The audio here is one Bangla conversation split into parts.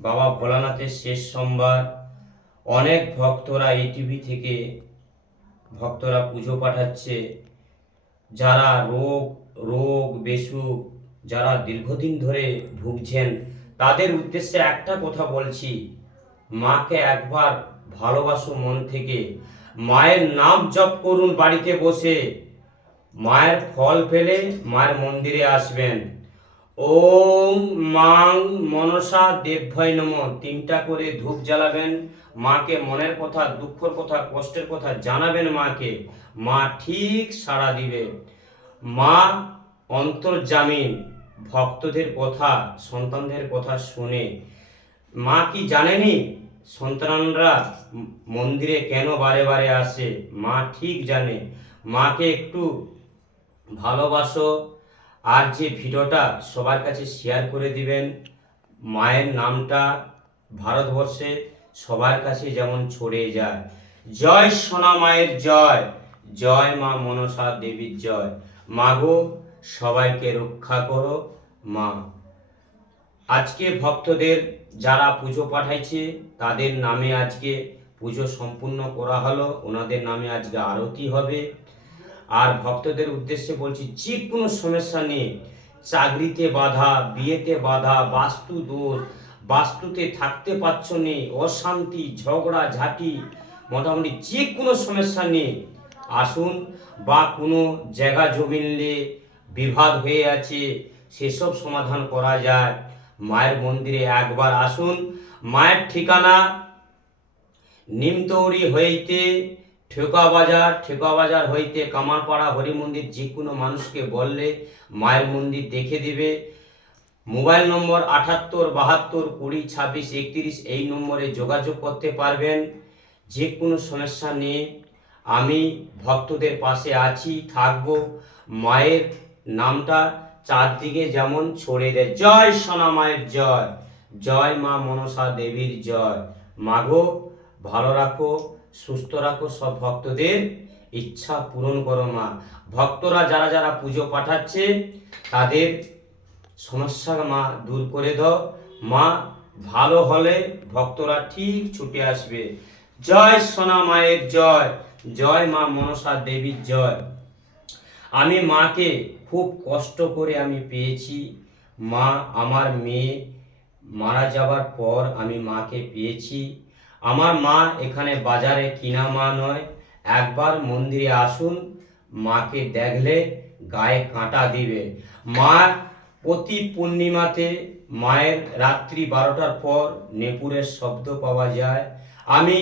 বাবা ভোলানাথের শেষ সোমবার অনেক ভক্তরা এই টিভি থেকে ভক্তরা পুজো পাঠাচ্ছে। যারা রোগ রোগ বেসুখ যারা দীর্ঘদিন ধরে ভুগছেন, তাদের উদ্দেশ্যে একটা কথা বলছি। মাকে একবার ভালোবাসো মন থেকে। মায়ের নাম জপ করুন বাড়িতে বসে। মায়ের ফল পেলে মায়ের মন্দিরে আসবেন। ওম মাং মনসা দেবভাই নম। তিনটা করে ধূপ জ্বালাবেন। মাকে মনের কথা, দুঃখের কথা, কষ্টের কথা জানাবেন মাকে। মা ঠিক সাড়া দিবে। মা অন্তর্জামিন, ভক্তদের কথা, সন্তানদের কথা শুনে। মা কি জানেনি সন্তানরা মন্দিরে কেন বারে বারে আসে? মা ঠিক জানে। মাকে একটু ভালোবাসো আর যে ভিডিওটা সবার কাছে শেয়ার করে দিবেন, মায়ের নামটা ভারতবর্ষে সবার কাছে যেমন ছড়িয়ে যায়, জয় সোনা মায়ের জয় জয় মা মনসা দেবীর জয়। মাগো, সবাইকে রক্ষা করো মা। আজকে ভক্তদের যারা পুজো পাঠাইছে, তাদের নামে আজকে পুজো সম্পূর্ণ করা হলো। ওনাদের নামে আজকে আরতি হবে। আর ভক্তদের উদ্দেশ্যে বলছি, যে কোনো সমস্যা নিয়ে চাকরিতে বাধা, বিয়েতে বাধা, বাস্তু দোষ, বাস্তুতে থাকতে পারছ নে, অশান্তি, ঝগড়া, ঝাঁটি, মোটামুটি যে কোনো সমস্যা নিয়ে আসুন, বা কোনো জায়গা জমি নিয়ে বিবাদ হয়ে আছে, সেসব সমাধান করা যায়। মায়ের মন্দিরে একবার আসুন। মায়ের ঠিকানা নিমতৌরি হইতে ঠেকা বাজার ঠেকা বাজার হইতে কামারপাড়া হরি মন্দির যে কোনো মানুষকে বললে মায়ের মন্দির দেখে দিবে। মোবাইল নম্বর আটাত্তর, বাহাত্তর, কুড়ি, ছাব্বিশ, একত্রিশ এই নম্বরে যোগাযোগ করতে পারবেন। যে কোনো সমস্যা নিয়ে আমি ভক্তদের পাশে আছি, থাকব। মায়ের নামটা চারদিকে যেমন ছড়িয়ে দেয়, জয় সোনা মায়ের জয় জয় মা মনসা দেবীর জয়। মাগো, ভালো রাখো। সুস্থ রাখো সব ভক্তদের। ইচ্ছা পূরণ করো মা। ভক্তরা যারা যারা পুজো পাঠাচ্ছে, তাদের সমস্যা মা দূর করে দাও। মা, ভালো হলে ভক্তরা ঠিক ছুটে আসবে। জয় সোনা মায়ের জয়। জয় মা মনসা দেবীর জয়। আমি মাকে খুব কষ্ট করে আমি পেয়েছি। মা আমার মেয়ে মারা যাবার পর আমি মাকে পেয়েছি। আমার মা এখানে বাজারে কিনা মা নয়, একবার মন্দিরে আসুন, মাকে দেখলে গায়ে কাঁটা দিবে। মা প্রতি পূর্ণিমাতে মায়ের রাত্রি বারোটার পর নেপুরের শব্দ পাওয়া যায়। আমি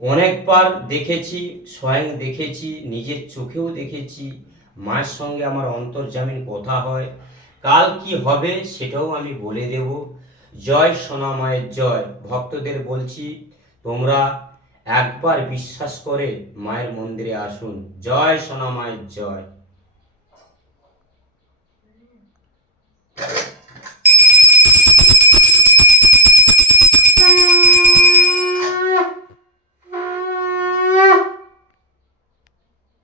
অনেকবার দেখেছি, স্বয়ং দেখেছি, নিজের চোখেও দেখেছি, মায়ের সঙ্গে আমার অন্তর্জামিন কথা হয়। কাল কি হবে সেটাও আমি বলে দেব। জয় সোনা মায়ের জয়। ভক্তদের বলছি, তোমরা একবার বিশ্বাস করে মায়ের মন্দিরে আসুন। জয় সোনা মায়ের জয়।